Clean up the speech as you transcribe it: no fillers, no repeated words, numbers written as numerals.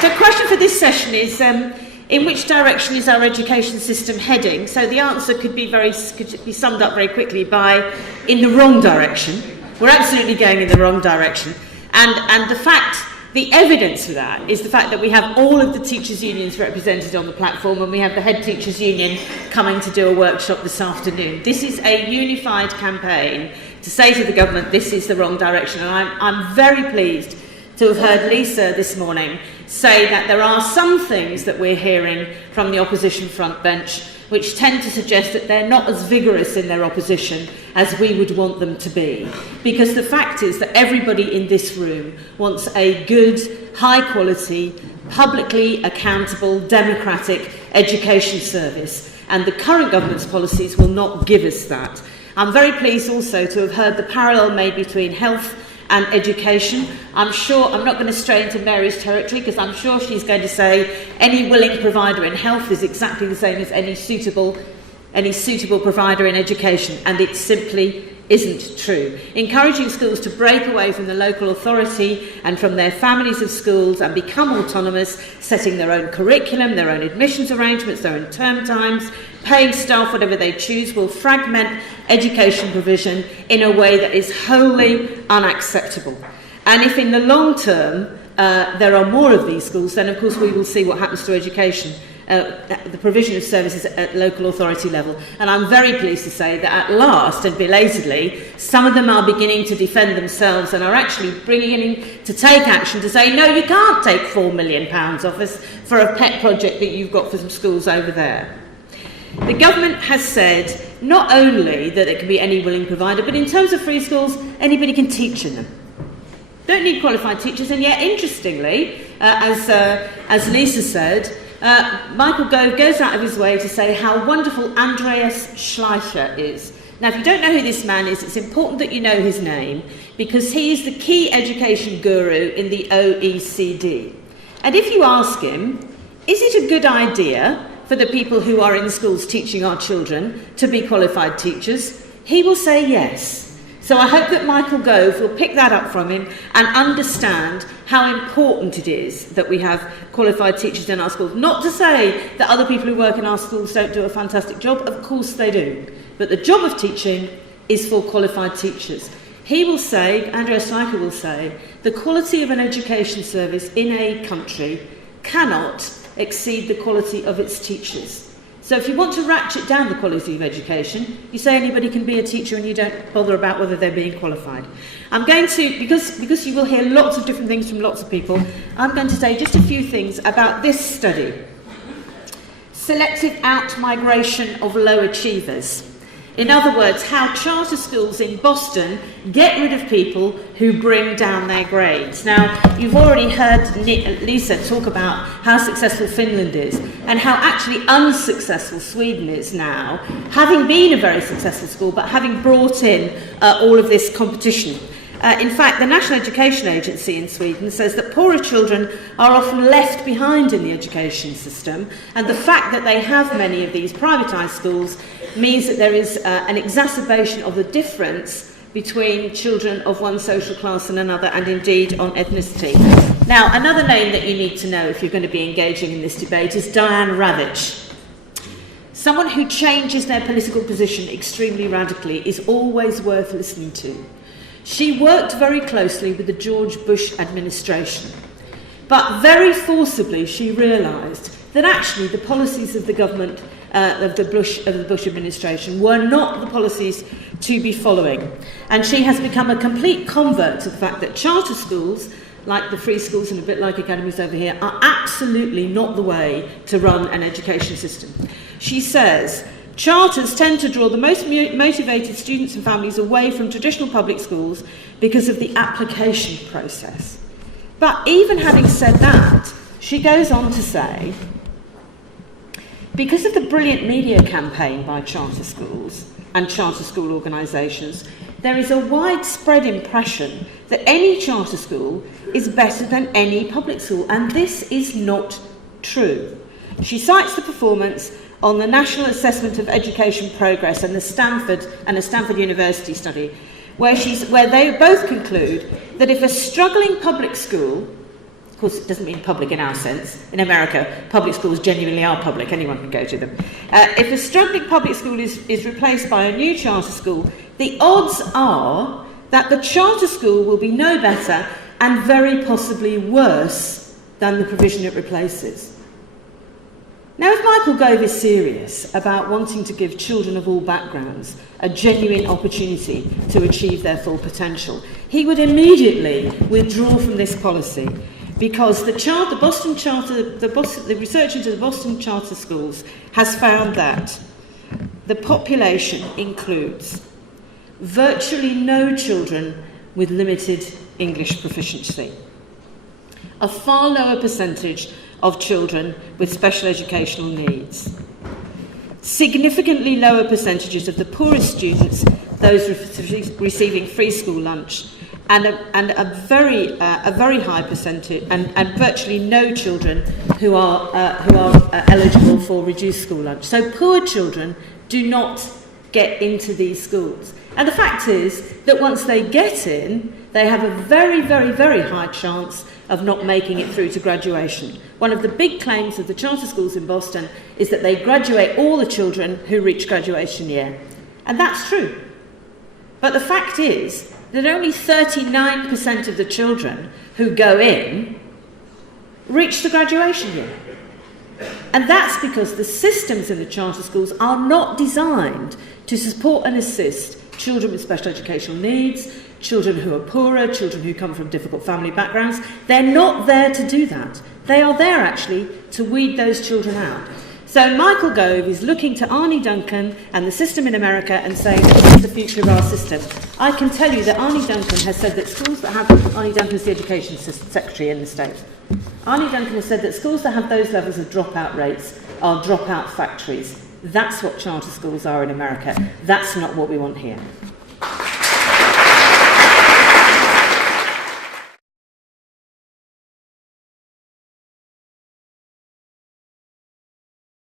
So the question for this session is, in which direction is our education system heading? So the answer could be summed up very quickly by, in the wrong direction. We're absolutely going in the wrong direction. And the evidence for that is the fact that we have all of the teachers' unions represented on the platform, and we have the head teachers' union coming to do a workshop this afternoon. This is a unified campaign to say to the government, this is the wrong direction. And I'm very pleased to have heard Lisa this morning say that there are some things that we're hearing from the opposition front bench which tend to suggest that they're not as vigorous in their opposition as we would want them to be. Because the fact is that everybody in this room wants a good, high-quality, publicly accountable, democratic education service, and the current government's policies will not give us that. I'm very pleased also to have heard the parallel made between health and education. I'm not going to stray into Mary's territory, because I'm sure she's going to say any willing provider in health is exactly the same as any suitable provider in education, and it simply isn't true. Encouraging schools to break away from the local authority and from their families of schools and become autonomous, setting their own curriculum, their own admissions arrangements, their own term times, paying staff whatever they choose, will fragment education provision in a way that is wholly unacceptable. And if in the long term there are more of these schools, then of course we will see what happens to education, the provision of services at local authority level. And I'm very pleased to say that at last, and belatedly, some of them are beginning to defend themselves and are actually bringing to take action to say, no, you can't take £4 million off us for a pet project that you've got for some schools over there. The government has said not only that it can be any willing provider, but in terms of free schools, anybody can teach in them. Don't need qualified teachers, and yet, interestingly, as Lisa said, Michael Gove goes out of his way to say how wonderful Andreas Schleicher is. Now, if you don't know who this man is, it's important that you know his name, because he is the key education guru in the OECD. And if you ask him, is it a good idea for the people who are in schools teaching our children to be qualified teachers, he will say yes. So I hope that Michael Gove will pick that up from him and understand how important it is that we have qualified teachers in our schools. Not to say that other people who work in our schools don't do a fantastic job, of course they do. But the job of teaching is for qualified teachers. He will say, Andreas Schleicher will say, the quality of an education service in a country cannot exceed the quality of its teachers. So if you want to ratchet down the quality of education, you say anybody can be a teacher and you don't bother about whether they're being qualified. I'm going to, because you will hear lots of different things from lots of people, I'm going to say just a few things about this study. Selective out-migration of low achievers. In other words, how charter schools in Boston get rid of people who bring down their grades. Now, you've already heard Lisa talk about how successful Finland is and how actually unsuccessful Sweden is now, having been a very successful school, but having brought in all of this competition. In fact, the National Education Agency in Sweden says that poorer children are often left behind in the education system, and the fact that they have many of these privatised schools means that there is an exacerbation of the difference between children of one social class and another, and indeed on ethnicity. Now, another name that you need to know if you're going to be engaging in this debate is Diane Ravitch. Someone who changes their political position extremely radically is always worth listening to. She worked very closely with the George Bush administration, but very forcibly she realised that actually the policies of the government of the Bush administration were not the policies to be following. And she has become a complete convert to the fact that charter schools, like the free schools and a bit like Academies over here, are absolutely not the way to run an education system. She says, charters tend to draw the most motivated students and families away from traditional public schools because of the application process. But even having said that, she goes on to say, because of the brilliant media campaign by charter schools and charter school organisations, there is a widespread impression that any charter school is better than any public school, and this is not true. She cites the performance on the National Assessment of Education Progress and a Stanford University study, where they both conclude that if a struggling public school Of course, it doesn't mean public in our sense. In America, public schools genuinely are public. Anyone can go to them. If a struggling public school is replaced by a new charter school, the odds are that the charter school will be no better and very possibly worse than the provision it replaces. Now, if Michael Gove is serious about wanting to give children of all backgrounds a genuine opportunity to achieve their full potential, he would immediately withdraw from this policy, because the research into the Boston charter schools has found that the population includes virtually no children with limited English proficiency, a far lower percentage of children with special educational needs, significantly lower percentages of the poorest students, those receiving free school lunch, and a very high percentage, and virtually no children who are eligible for reduced school lunch. So poor children do not get into these schools. And the fact is that once they get in, they have a very, very, very high chance of not making it through to graduation. One of the big claims of the charter schools in Boston is that they graduate all the children who reach graduation year. And that's true. But the fact is that only 39% of the children who go in reach the graduation year. And that's because the systems in the charter schools are not designed to support and assist children with special educational needs, children who are poorer, children who come from difficult family backgrounds. They're not there to do that. They are there, actually, to weed those children out. So Michael Gove is looking to Arne Duncan and the system in America and saying, this is the future of our system. I can tell you that Arne Duncan has said that schools that have... Arne Duncan is the Education Secretary in the state. Arne Duncan has said that schools that have those levels of dropout rates are dropout factories. That's what charter schools are in America. That's not what we want here.